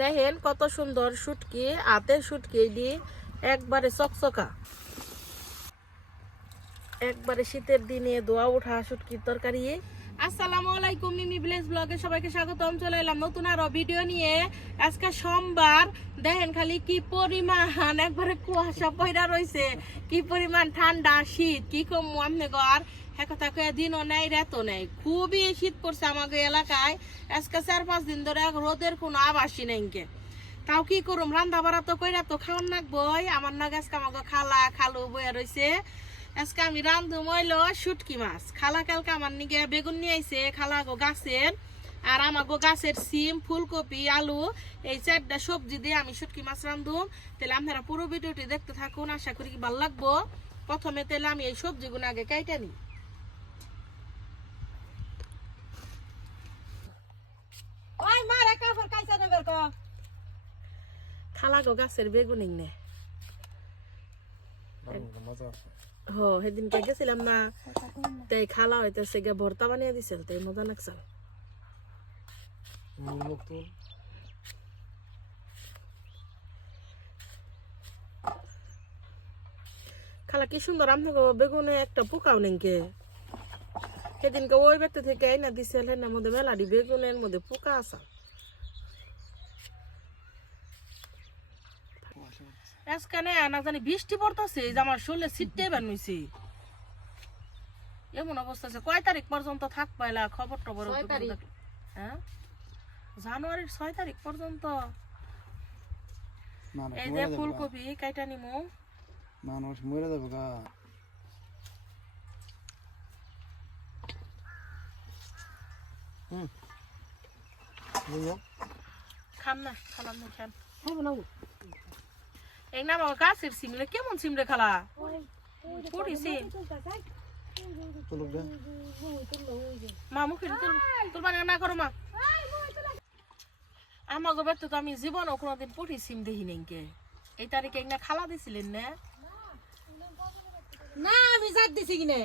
দেখেন কত সুন্দর শুটকি, হাতের শুটকি দিয়ে একবারে চকচকা, একবারে শীতের দিনে দোয়া ওঠা শুটকির তরকারি। আসসালামু আলাইকুম, মিমি ভিলেজ ব্লগে সবাইকে স্বাগতম। চলে এলাম নতুন আরো ভিডিও নিয়ে। আজকে সোমবার, দেখেন খালি কি পরিমাণ একবারে কুয়াশা পয়রা রয়েছে, কি পরিমাণ ঠান্ডা শীত, কি কম আমনে ঘর হ্যাঁ কথা কয়ে দিনও নেই রাতও নেই, খুবই শীত পড়ছে আমাদের এলাকায়। আজকে 4-5 দিন ধরে রোদের কোনো আভাসই নেই। তাও কি করুম, রান্না বাড়া তো কইরা তো খাওয়ান লাগবই। আমার নাকি আজকে আমাকে খালা খালু বইয়া রয়েছে। আজকে আমি রান্ধু মইলো শুটকি মাছ। খালা কালকে আমার নিগে বেগুন নিয়ে আইছে খালা গো গাছের, আর আমাগো গাছের সিম, ফুলকপি, আলু, এই 4টা সবজি দিয়ে আমি শুটকি মাছ রান্ধুম। তাহলে আপনারা পুরো ভিডিওটি দেখতে থাকুন, আশা করি কি ভালো লাগবো। প্রথমে তাহলে আমি এই সবজিগুলো আগে কাইটা নিই। ওই মারে কাপড় কাইছা দেবের কো খালা গো গাছের বেগুন নে সেদিনকে গেছিলাম না, তাই খালা হইতেছে গে ভর্তা বানিয়ে দিছিল, তাই মজা লাগছে। খালা কি সুন্দর আপনাকে বেগুনে একটা পোকাও নেই। সেদিনকে ওই ব্যক্তি থেকে আইনা দিছিল, এর মধ্যে মেলাডি বেগুনের মধ্যে পোকা আছে। আজকে না জানি বৃষ্টি পড়তেছে, আমার শরীরে ছিটতে বানিয়েছি, এমন অবস্থা আছে। কয় তারিখ পর্যন্ত থাক পাইলা খবর টবর? হ্যাঁ, জানুয়ারির 6 তারিখ পর্যন্ত। এই যে ফুলকপি কাইটা নিমু, মানুষ মরে যাবে গা। খান না, খালাম না, খান এই না বাবা। গাছের সিমলে কেমন সিমলে খালা পড়িছি মা, মুখে তুলবা না করো মা। আমার গোবের তো আমি জীবনও কোনোদিন পড়ি সিম দেখি নেই। এই তারিখে না খালা দিছিলেন না? না আমি জাত দিছি কিনে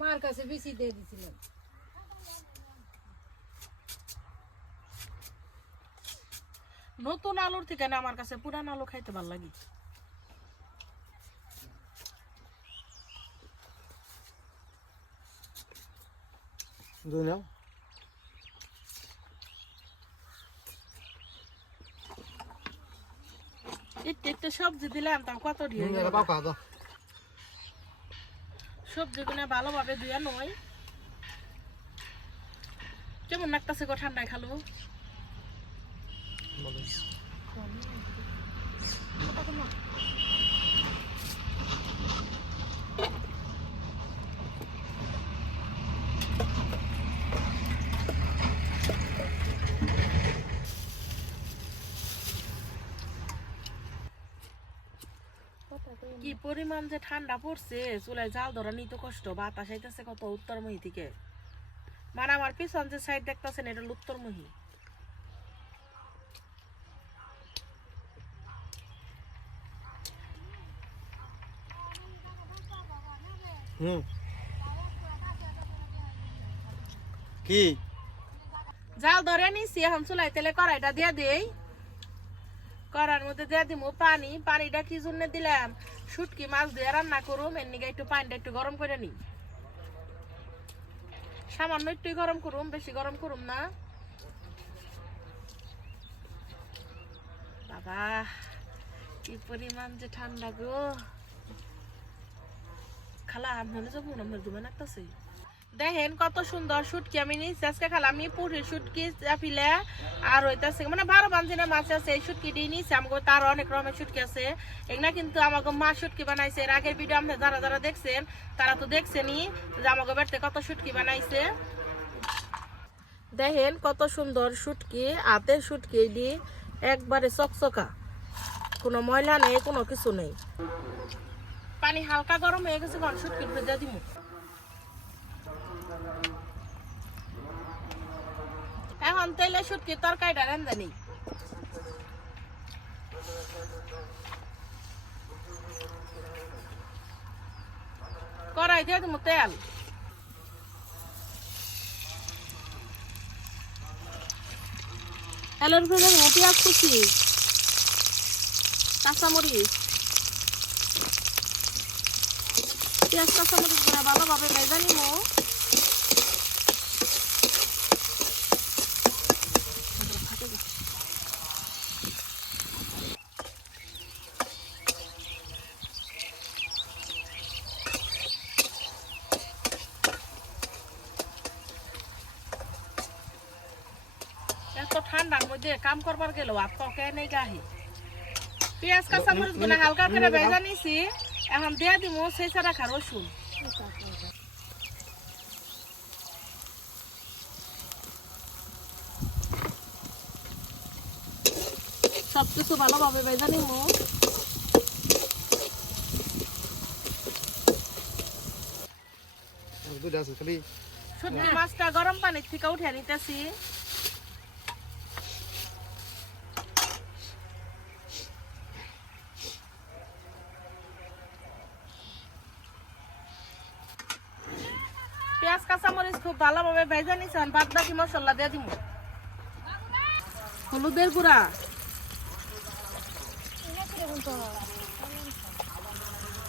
মার কাছে বেশি দিয়ে দিছিলাম। নতুন আলুর থেকে না আমার কাছে পুরান আলু খাইতে ভালো লাগে। একটু সবজি দিলাম, তাও কত দিয়ে সবজিগুলো ভালোভাবে ধুয়া নয়। কেমন লাগতেছে গো ঠান্ডায় খালো? কি পরিমাণ যে ঠান্ডা পড়ছে, চুলায় জাল ধরা নিতে কষ্ট। বাতাস আইতেছে কত উত্তরমুখী থেকে। মানে আমার পিছন যে সাইড দেখতেছেন, এটা উত্তরমুখী। কি জাল ধরে নিছি, এখন চুলাই তেলে কড়াইটা দিয়ে দেই। কড়ার মধ্যে দিয়ে দিমু পানি। পানিটা কি জন্য দিলাম, শুটকি মাছ দিয়ে রান্না করুম, এর নিগে একটু পানিটা একটু গরম করে নিই। সামান্য একটু গরম করুম, বেশি গরম করুম না। বাবা কি পরিমাণ যে ঠান্ডা গো খালা, আপনার যখন আমার ঘুমে লাগতেছে। দেখেন কত সুন্দর শুটকি আমি নিচ্ছি আজকে। খালা আমি পুরী শুটকি চাপিলে আর হইতেছে মানে 12 বাঞ্জিনা মাছ আছে, এই শুটকি দিয়ে নিচ্ছি। আমাকে তার অনেক রকমের শুটকি আছে, এগুলা কিন্তু আমাকে মা শুটকি বানাইছে। এর আগের ভিডিও আপনি যারা যারা দেখছেন তারা তো দেখছেনই যে আমাকে বাড়িতে কত শুটকি বানাইছে। দেখেন কত সুন্দর শুটকি, হাতের শুটকি দিয়ে একবারে চকচকা, কোনো ময়লা নেই, কোনো কিছু নেই। পানি হালকা গরম হয়ে গেছে, কারণ শুটকির উপরে দিয়ে দিব। এখন তেলে শুটকি তরকারিটা রান্ধা নেই। কড়াই দিয়ে দিব তেল, তেলের উপরে পেঁয়াজ কুচি, কাঁচামরিচ, পেঁয়াজ কাঁচামরিচ গুলা ভালোভাবে ভেজে নিব। এত ঠান্ডার মধ্যে কাম করবার গেল আর ত্বকে নেই গাহি। পেঁয়াজ কাঁচামরিচ গুলা হালকা করে ভেজে নিছি, এখন দিয়ে দিব ছেঁচা রাখা রসুন। সবকিছু ভালোভাবে ভেজে নিব। দুইটা আছে খালি শুটকি মাছটা গরম পানির থেকে উঠে নিতেছি। পেঁয়াজ কাঁচামরিচ খুব ভালোভাবে ভেজে নিছি, বাদ বাকি মশলা দিয়ে দিব। হলুদের গুঁড়া,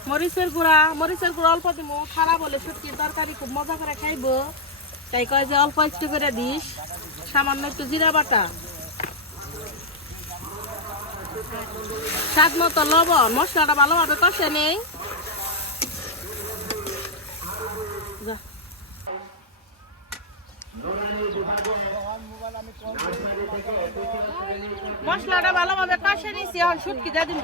মরিচের গুঁড়া অল্প দিব। খারাপ বলে শুটকির তরকারি খুব মজা করে খাইব, তাই কয় যে অল্প একটু করে দিস। সামান্য একটু জিরা বাটা, স্বাদ মতো লবণ। মশলাটা ভালোভাবে কষে নেই। মশলাটা ভালোভাবে কষে নিছি, এখন শুটকি দিয়ে দিব।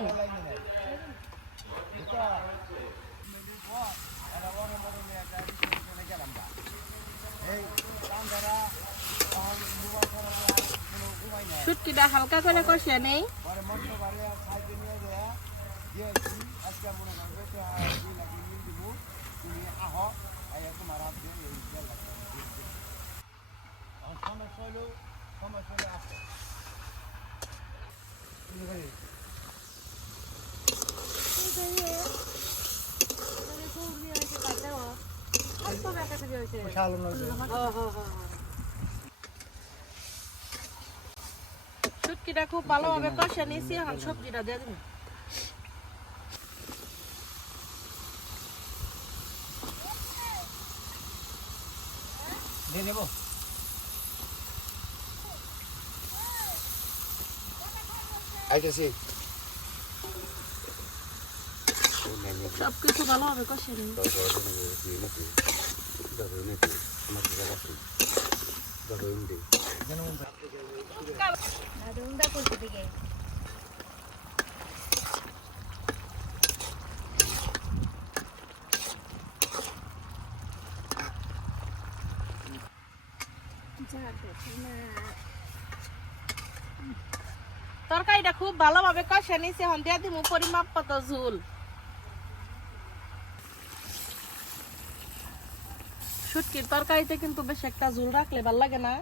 শুটকিটা হালকা করে কষে নেই। শুটকিটা খুব ভালোভাবে কষে নিয়েছি, এখন সবজিটা দিয়ে দিব। দিয়ে দেব। আইতেছি। সবকিছু ভালোভাবে কষে নিই। তরকারিটা খুব ভালোভাবে কষে নিয়েছি, এখন দিয়ে দিব পরিমাপ মতো ঝোল। শুটকির তরকারিতে কিন্তু বেশ একটা ঝোল রাখলে ভালো লাগে না,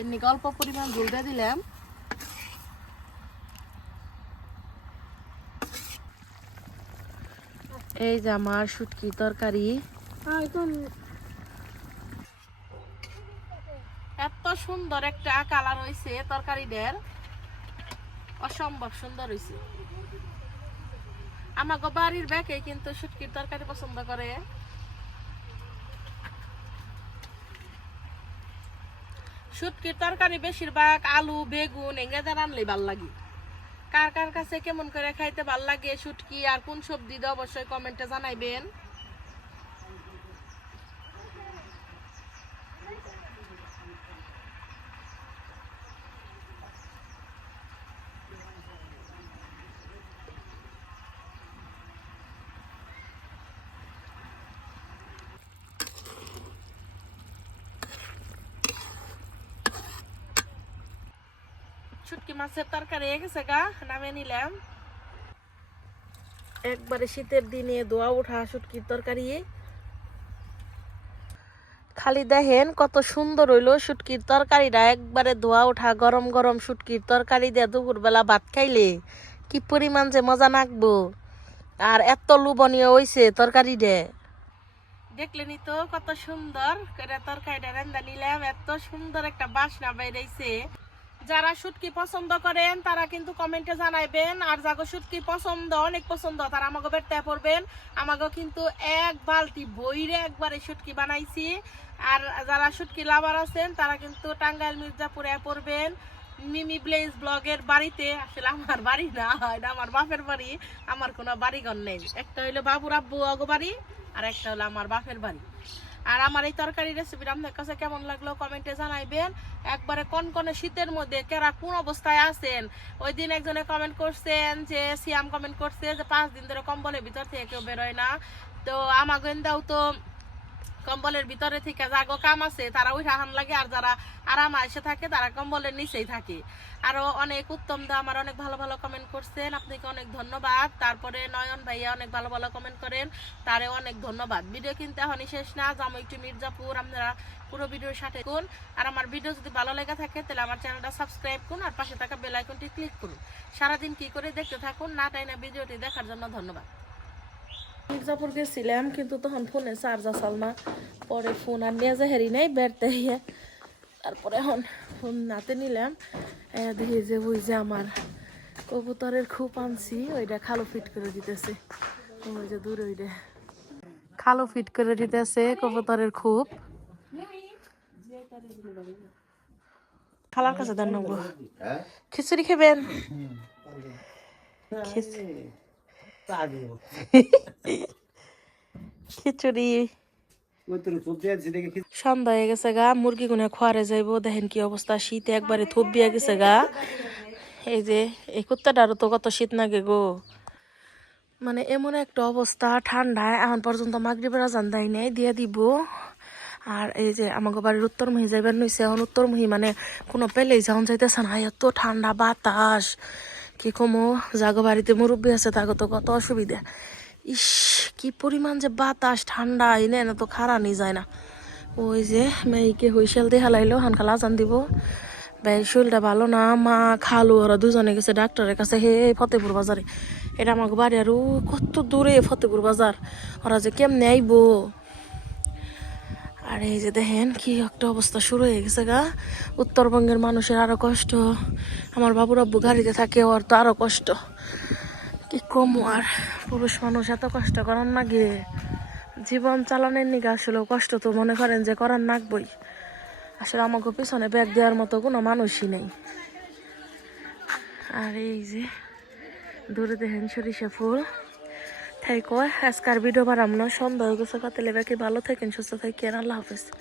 এমনি অল্প পরিমাণ ঝোল দিয়ে দিলাম। এই যে আমার শুটকির তরকারি। এত সুন্দর একটা কালার হয়েছে তরকারিদের, অসম্ভব সুন্দর হয়েছে। আমাকে বাড়ির ব্যাকে কিন্তু শুটকির তরকারি পছন্দ করে। শুটকির তরকারি বেশিরভাগ আলু বেগুন এঙ্গেদা রানলে ভাল লাগে। কার কার কাছে কেমন করে খাইতে ভাল লাগে শুটকি আর কোন সবজি দিয়ে অবশ্যই কমেন্টে জানাইবেন। শুটকি মাছের তরকারি হয়ে গেছে গা, নামিয়ে নিলাম। একবারে শীতের দিনে দোয়া ওঠা শুটকির তরকারি। খালি দেখেন কত সুন্দর হইলো শুটকির তরকারিটা, একবারে ধোয়া ওঠা গরম গরম শুটকির তরকারি দিয়ে দুপুরবেলা ভাত খাইলে কি পরিমাণ যে মজা লাগবো। আর এত লোভনীয় হইছে তরকারি দে, দেখলেনি তো কত সুন্দর করে তরকারিটা রান্না নিলাম। এত সুন্দর একটা বাসনা বাইরেছে, যারা শুটকি পছন্দ করেন তারা কিন্তু কমেন্টে জানাইবেন, আর যাগো শুটকি পছন্দ অনেক পছন্দ তারা আমাকে বেরতে পড়বেন। আমাকে কিন্তু এক বালতি বইরে একবারে শুটকি বানাইছি। আর যারা শুটকি লাভার আছেন তারা কিন্তু টাঙ্গাইল মির্জাপুরে পড়বেন মিমি ব্লেজ ব্লগের বাড়িতে। আসলে আমার বাড়ি না, এটা আমার বাপের বাড়ি, আমার কোনো বাড়িঘর নেই। একটা হইলো বাবুর আব্বু অগো বাড়ি, আর একটা হলো আমার বাপের বাড়ি। আর আমার এই তরকারি রেসিপিটা আপনার কাছে কেমন লাগলো কমেন্টে জানাইবেন। একবারে কনকনে শীতের মধ্যে কেরা কোন অবস্থায় আছেন। ওই দিন একজনে কমেন্ট করছেন যে সিয়াম কমেন্ট করছে যে 5 দিন ধরে কম্বলের ভিতর থেকে কেউ বেরোয় না। তো আমাকে দাও তো কম্বলের ভিতরে থেকে যাগো কাম আছে তারা ওই রাহান লাগে, আর যারা আরাম এসে থাকে তারা কম্বলের নিচেই থাকে। আরো অনেক উত্তম দা আমার অনেক ভালো ভালো কমেন্ট করছেন, আপনাকে অনেক ধন্যবাদ। তারপরে নয়ন ভাইয়া অনেক ভালো ভালো কমেন্ট করেন, তারে অনেক ধন্যবাদ। ভিডিও কিন্তু এখনই শেষ না, যাবো একটু মির্জাপুর, আপনারা পুরো ভিডিওর সাথে করুন। আর আমার ভিডিও যদি ভালো লেগে থাকে তাহলে আমার চ্যানেলটা সাবস্ক্রাইব করুন আর পাশে থাকা বেল আইকনটি ক্লিক করুন। সারাদিন কি করে দেখতে থাকুন, না টাইনা ভিডিওটি দেখার জন্য ধন্যবাদ। মির্জাপুর গেছিলাম কিন্তু তখন ফোনে চার্জ আসল না, পরে ফোন আর নিয়ে যা হেরি নাই বেড়তে, তারপরে এখন ফোন নাতে নিলাম। দেখি যে ওই যে আমার কবুতরের খুব আনছি ওইটা খালো ফিট করে দিতেছে, ওই যে দূরে ওইটা খালো ফিট করে দিতেছে কবুতরের খুব। খালার কাছে দেন নেবো, খিচুড়ি খাবেন? খিচুড়ি সন্ধ্যা হয়ে গেছে গা, মুরগি গুনে খোয়ারে যাইবো। দেখেন কি অবস্থা, শীতে একবারে থুবিয়া গেছে গা। এই যে এই কুত্তাটারও তো কত শীত নাগে গো, মানে এমন একটা অবস্থা ঠান্ডায় এখন পর্যন্ত মাগরিবের আজান দেয় নাই, দিয়ে দিব। আর এই যে আমাকে বাড়ির উত্তরমুখী যাইবার নইছে, এখন উত্তরমুখী মানে কোনো পেলেই যাওন যাইতেছে না, এত ঠান্ডা বাতাস কি কমো। জাগো বাড়িতে মুরব্বী আছে তাকে তো কত অসুবিধা। ইস কি পরিমাণ যে বাতাস ঠান্ডা, এনে এনে তো খারানি যায় না। ওই যে মেয়েকে হুইসেল দিয়ে হালাইলো, হান খালা আজান দিব। ভাই শরীরটা ভালো না, মা খালু ওরা দুজনে গেছে ডাক্তারের কাছে, হে ফতেপুর বাজারে। এটা আমাকে বাড়ি আর কত দূরে ফতেপুর বাজার, ওরা যে কেমনে আইবো। আর এই যে দেখেন কি একটা অবস্থা শুরু হয়ে গেছে গা। উত্তরবঙ্গের মানুষের আরো কষ্ট, আমার বাবুর আব্বু গাড়িতে থাকে, ওর তো আরো কষ্ট। কি কম, আর পুরুষ মানুষ এত কষ্ট করার না গে, জীবন চালানোর নিকে আসলে কষ্ট তো মনে করেন যে করার নাকবই। আসলে আমাকে পিছনে ব্যাগ দেওয়ার মতো কোনো মানুষই নেই। আর এই যে দূরে দেখেন সরিষা ফুল। তাই কয় আজকার ভিডিও বানাম না, সন্ধ্যা হয়ে গেছে, কাতেলে বাকি ভালো থাকেন, সুস্থ থাকেন, আল্লাহ হাফেজ।